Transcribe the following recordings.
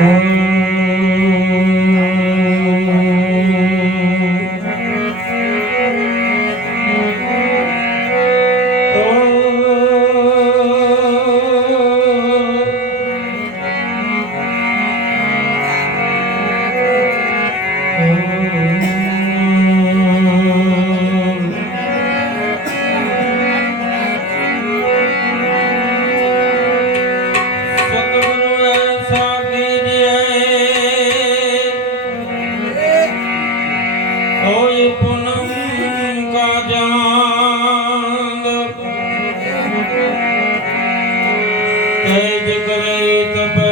Amen. તેજ કરે તપે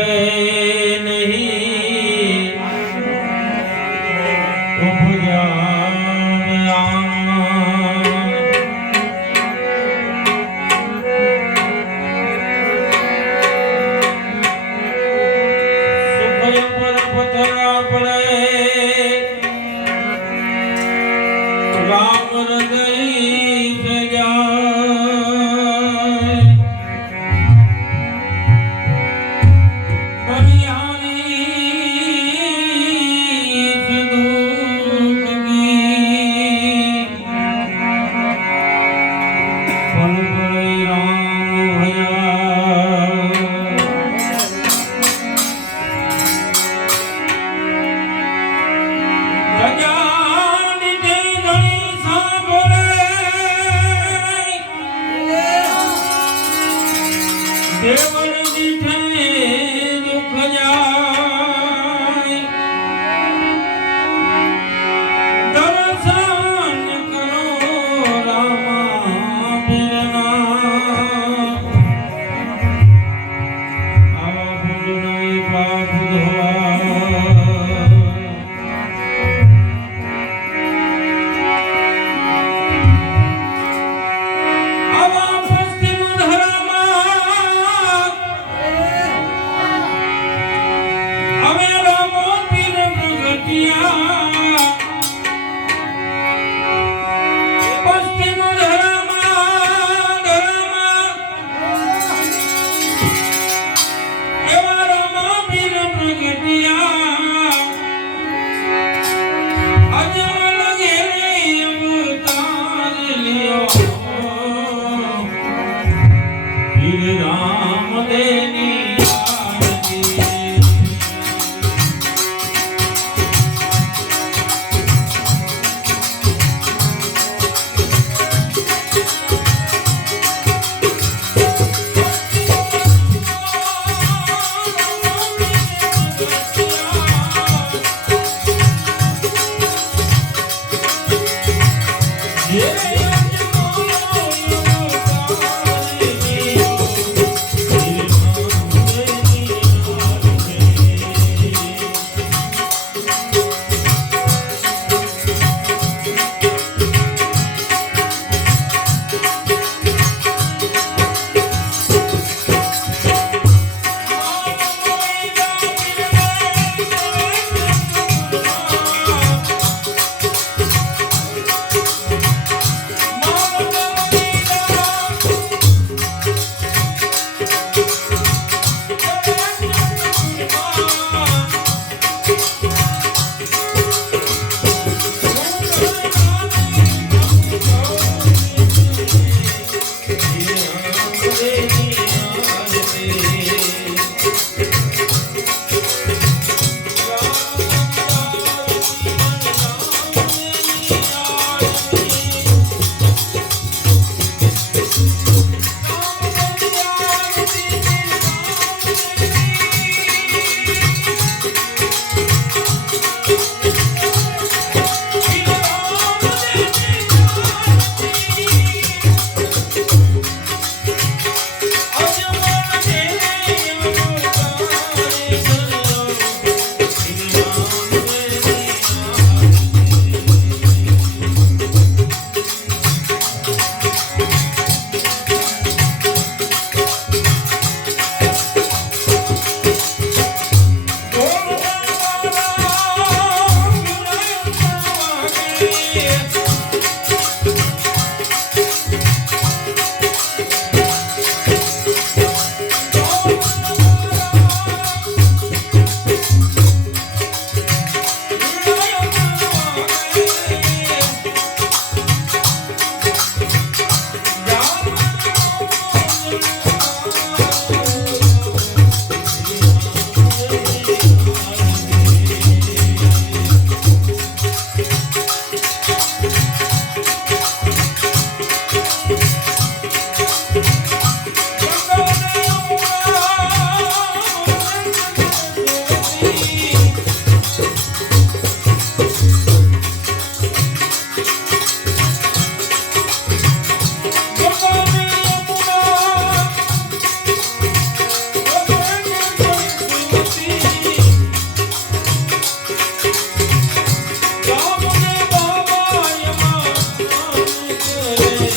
Yeah.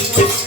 Thank you.